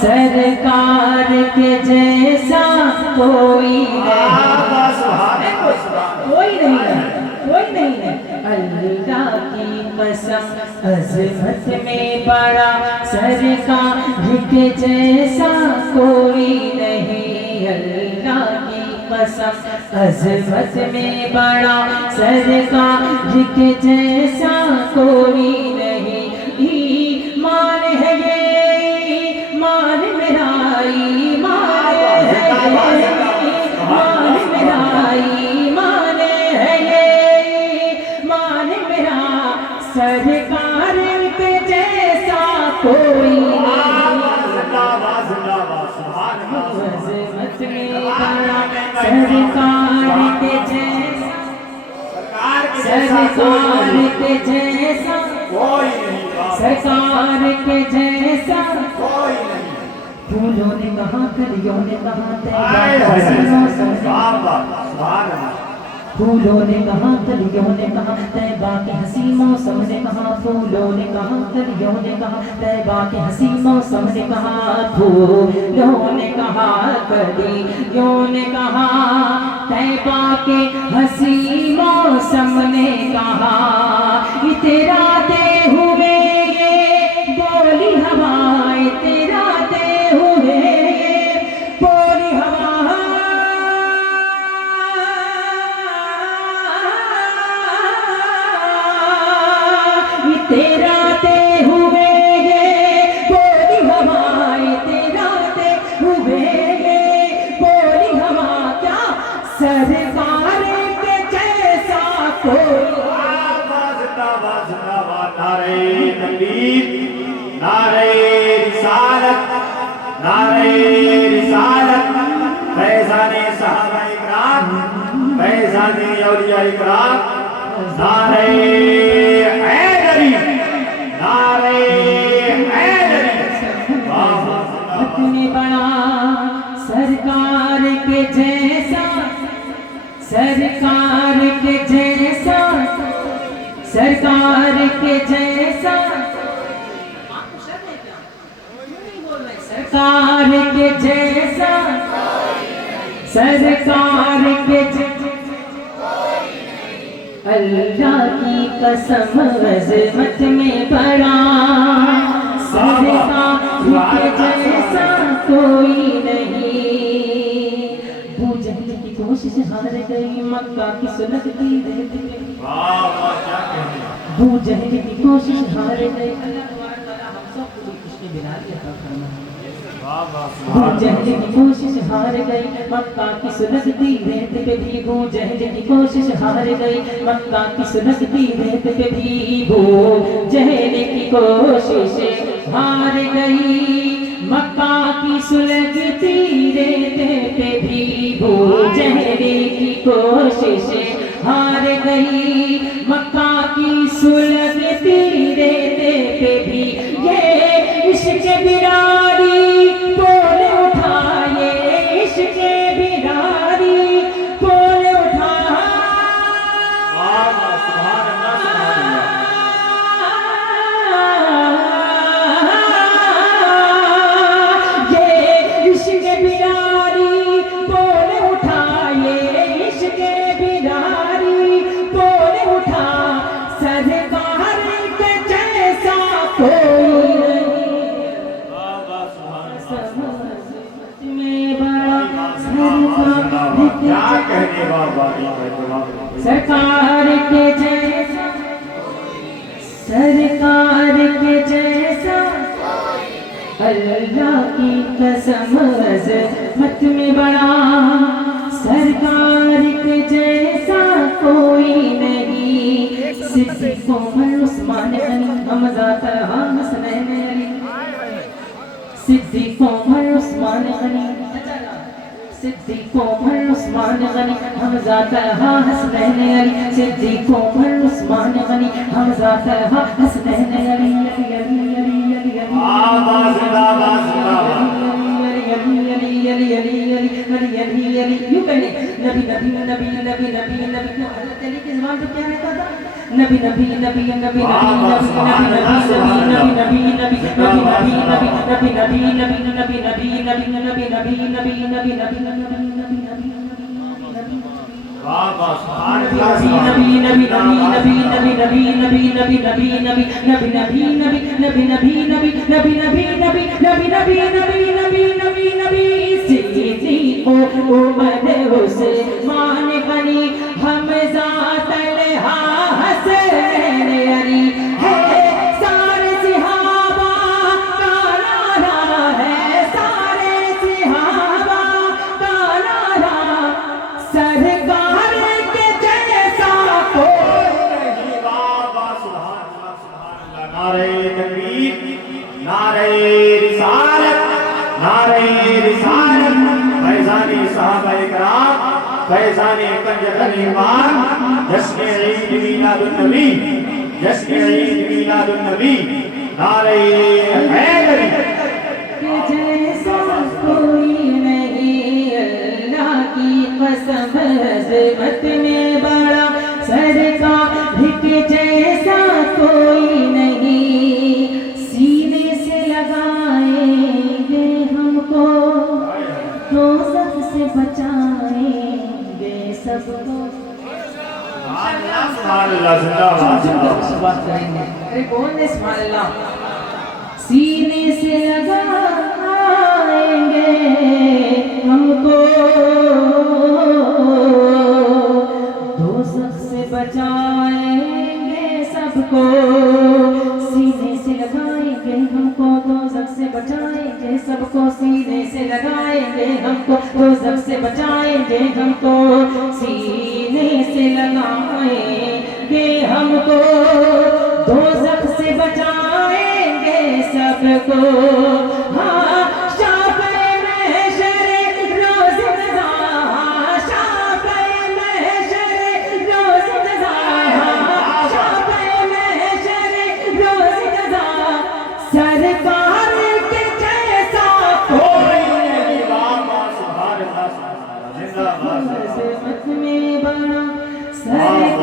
سرکار کے جیسا کوئی نہیں ہے، کوئی نہیں ہے۔ اللہ کی قسم عظمت میں بڑا سرکار کے جیسا کوئی نہیں۔ اللہ کی قسم عظمت میں بڑا سرکار کے جیسا کوئی نہیں۔ ایمان ہے یہ ایمان میرا، ایمان ہے یہ ایمان میرا، ایمان ہے یہ ایمان میرا، سرکار کے جیسا کوئی نہیں۔ عظمت میں بڑا سرکار کے جیسا، سرکار کے جیسا کوئی نہیں، سرکار کے جیسا کوئی نہیں۔ پھولوں نے کہا، کلیوں نے کہا، پھولوں نے کہا، کلیوں نے کہا، طیبہ کے حسین موسم نے کہا، پھولوں نے کہا، کلیوں نے کہا، طیبہ کے حسین موسم نے کہا، پھولوں نے کہا، کلیوں نے کہا، طیبہ کے حسین موسم نے کہا، یہ تیرا دے ہوئے یہ بولی ہوائیں، تیرا دے ہوئے یہ بولی ہوائیں، یہ تیرا دے ہوئے یہ بولی ہوائیں، تیرا دے ہوئے یہ بولی ہوا، کیا سرکار کے جیسا کوئی۔ نعرہ تکبیر، نعرہ رسالت، نعرہ رسالت، فیضان صحابہ اکرام، فیضان اولیاء اکرام، نعرہ حیدری، نعرہ حیدری۔ اتنے بڑا سرکار کے جیسا، سرکار کے جیسا، سرکار کے جیسا، سرکار کے جیسا، سرکار کے جیسا، اللہ کی قسم عظمت میں بڑا سرکار کے جیسا کوئی نہیں۔ ابو جہل کی کوشش ہار گئی، مکہ کی سلگتی رہت گئی، ابو جہل کی کوشش ہار گئی، اللہ تبارک تعالیٰ ہم سب کو خوش بنائی عطا فرمائے۔ ابو جہل کی کوشش ہار گئی، مکہ کی سلگتی رہت پہ بھی ابو جہل کی کوشش ہار گئی، مکہ کی سلگتی رہت پہ بھی ابو جہل کی کوشش ہار گئی، مکہ کی سلگتی رہت پہ بھی ابو جہل کی کوشش ہار گئی، مکہ کی سلگتی رہت پہ بھی یہ عشق براری بول اٹھائے، عشق براری بول اٹھائے، یہ عشق براری بول اٹھائے، عشق براری بول اٹھا، سرکار کے جیسا کوئی سرکار کے جیسا، سرکار کے جیسا، اللہ کی قسم عظمت میں بڑا سرکار کے جیسا کوئی نہیں۔ صدیق عمر عثمان غنی حمزہ طلحہ حسنین علی، صدیق عمر عثمان غنی، صدیق عمر عثمان غنی حمزہ طلحہ حسنین علی، صدیق عمر عثمان غنی حمزہ طلحہ حسنین علی، علی علی علی علی علی یوں کہنے نبی نبی نبی نبی نبی نبی، حضرت علی کی زبان پہ کیا رہتا تھا؟ نبی نبی نبی نبی نبی نبی نبی نبی نبی نبی نعرہ تکبیر، نعرہ رسالت، نعرہ رسالت، فیضان صحابہ اکرام، فیضان کنجر ایمان، جشن عید میلاد النبی، جشن عید میلاد النبی، نعرہ حیدری کہ جیسا کوئی نہیں اللہ کی قسم عظمت میں بڑا سرکار کہ جیسا کوئی نہیں سینے سے لگائیں گے ہم کو دوزخ سے بچائیں گے سب کو ارے کون ہے سبحان اللہ سینے سے لگائیں گے ہم کو دوزخ سے بچائیں گے سب کو سینے سے لگائیں گے ہم کو دوزخ سے بچائیں گے سب کو سینے سے لگائیں گے ہم کو دوزخ سے بچائیں گے ہم کو سینے سے لگائیں گے ہم کو دوزخ سے بچائیں گے سب کو ہاں شافعِ محشر روز رضا شافعِ محشر روز رضا شافعِ محشر روز رضا سرکار کے جیسا کوئی نہیں عظمت میں بڑا سرکار